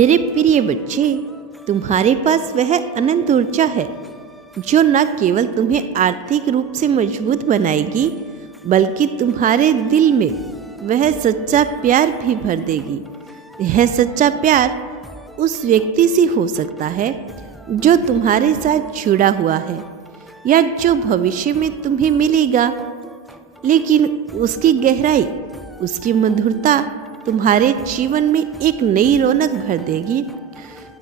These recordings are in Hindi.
मेरे प्रिय बच्चे, तुम्हारे पास वह अनंत ऊर्जा है जो न केवल तुम्हें आर्थिक रूप से मजबूत बनाएगी, बल्कि तुम्हारे दिल में वह सच्चा प्यार भी भर देगी। यह सच्चा प्यार उस व्यक्ति से हो सकता है जो तुम्हारे साथ जुड़ा हुआ है या जो भविष्य में तुम्हें मिलेगा, लेकिन उसकी गहराई, उसकी मधुरता तुम्हारे जीवन में एक नई रौनक भर देगी।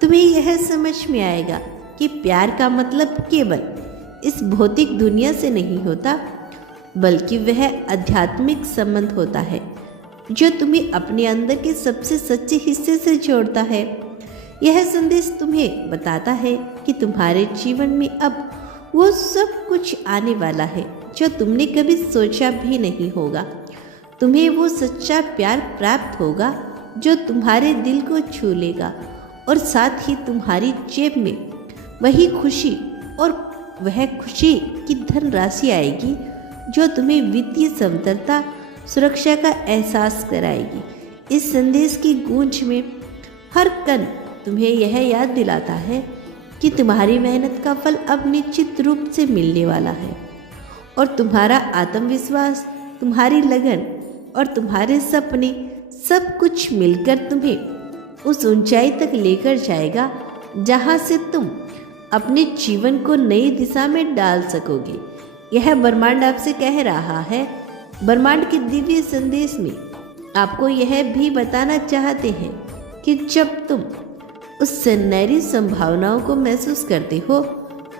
तुम्हें यह समझ में आएगा कि प्यार का मतलब केवल इस भौतिक दुनिया से नहीं होता, बल्कि वह आध्यात्मिक संबंध होता है जो तुम्हें अपने अंदर के सबसे सच्चे हिस्से से जोड़ता है। यह संदेश तुम्हें बताता है कि तुम्हारे जीवन में अब वो सब कुछ आने वाला है जो तुमने कभी सोचा भी नहीं होगा। तुम्हें वो सच्चा प्यार प्राप्त होगा जो तुम्हारे दिल को छू लेगा, और साथ ही तुम्हारी जेब में वही खुशी और वह खुशी की धनराशि आएगी जो तुम्हें वित्तीय समृद्धता, सुरक्षा का एहसास कराएगी। इस संदेश की गूंज में हर कण तुम्हें यह याद दिलाता है कि तुम्हारी मेहनत का फल अब निश्चित रूप से मिलने वाला है, और तुम्हारा आत्मविश्वास, तुम्हारी लगन और तुम्हारे सपने सब कुछ मिलकर तुम्हें उस ऊंचाई तक लेकर जाएगा जहां से तुम अपने जीवन को नई दिशा में डाल सकोगे। यह ब्रह्मांड आपसे कह रहा है। ब्रह्मांड के दिव्य संदेश में आपको यह भी बताना चाहते हैं कि जब तुम उस सुनहरी संभावनाओं को महसूस करते हो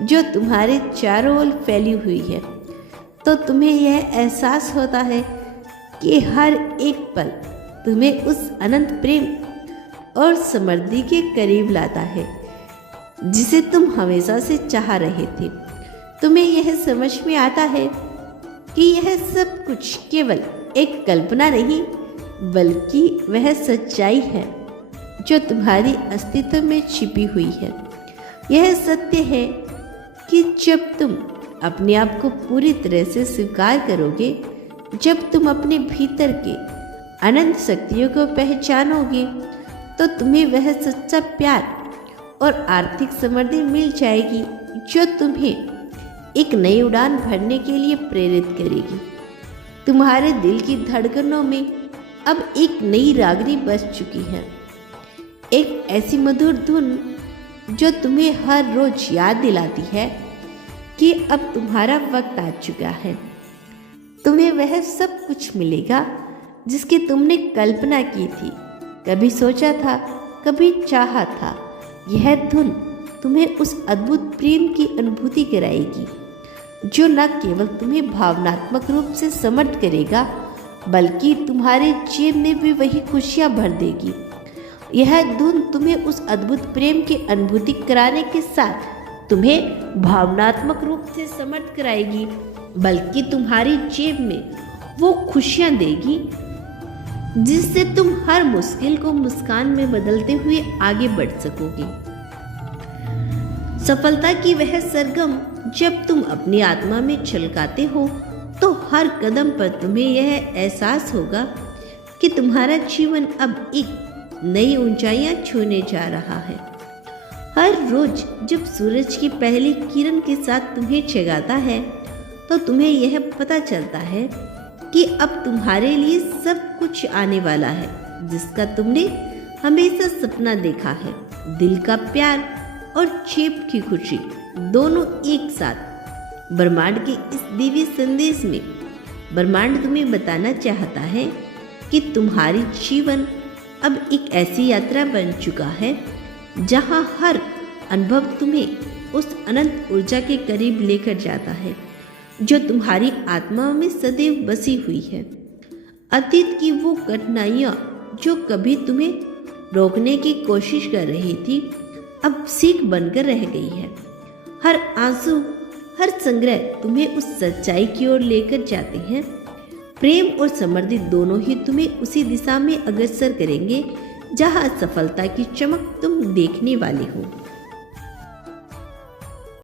जो तुम्हारे चारों ओर फैली हुई है, तो तुम्हें यह एहसास होता है कि हर एक पल तुम्हें उस अनंत प्रेम और समृद्धि के करीब लाता है जिसे तुम हमेशा से चाह रहे थे। तुम्हें यह समझ में आता है कि यह सब कुछ केवल एक कल्पना नहीं, बल्कि वह सच्चाई है जो तुम्हारी अस्तित्व में छिपी हुई है। यह सत्य है कि जब तुम अपने आप को पूरी तरह से स्वीकार करोगे, जब तुम अपने भीतर के अनंत शक्तियों को पहचानोगे, तो तुम्हें वह सच्चा प्यार और आर्थिक समृद्धि मिल जाएगी जो तुम्हें एक नई उड़ान भरने के लिए प्रेरित करेगी। तुम्हारे दिल की धड़कनों में अब एक नई रागनी बज चुकी है, एक ऐसी मधुर धुन जो तुम्हें हर रोज याद दिलाती है कि अब तुम्हारा वक्त आ चुका है। तुम्हें वह सब कुछ मिलेगा जिसकी तुमने कल्पना की थी, कभी सोचा था, कभी चाहा था। यह धुन तुम्हें उस अद्भुत प्रेम की अनुभूति कराएगी जो न केवल तुम्हें भावनात्मक रूप से समर्थ करेगा, बल्कि तुम्हारे जेब में भी वही खुशियां भर देगी। यह धुन तुम्हें उस अद्भुत प्रेम की अनुभूति कराने के साथ तुम्हें भावनात्मक रूप से समर्थ कराएगी, बल्कि तुम्हारी जेब में वो खुशियां देगी जिससे तुम हर मुश्किल को मुस्कान में बदलते हुए आगे बढ़ सकोगे। सफलता की वह सरगम जब तुम अपनी आत्मा में छलकाते हो, तो हर कदम पर तुम्हें यह एहसास होगा कि तुम्हारा जीवन अब एक नई ऊंचाइयां छूने जा रहा है। हर रोज जब सूरज की पहली किरण के साथ तुम्हें जगाता है, तो तुम्हें यह पता चलता है कि अब तुम्हारे लिए सब कुछ आने वाला है जिसका तुमने हमेशा सपना देखा है। दिल का प्यार और जेब की खुशी दोनों एक साथ। ब्रह्मांड के इस दिव्य संदेश में ब्रह्मांड तुम्हें बताना चाहता है कि तुम्हारी जीवन अब एक ऐसी यात्रा बन चुका है जहां हर अनुभव तुम्हें उस अनंत ऊर्जा के करीब लेकर जाता है जो तुम्हारी आत्मा में सदैव बसी हुई है। अतीत की वो कठिनाइयाँ जो कभी तुम्हें रोकने की कोशिश कर रही थी, अब सीख बनकर रह गई है। हर आंसू, हर संग्रह तुम्हें उस सच्चाई की ओर लेकर जाते हैं। प्रेम और समृद्धि दोनों ही तुम्हें उसी दिशा में अग्रसर करेंगे जहाँ सफलता की चमक तुम देखने वाले हो।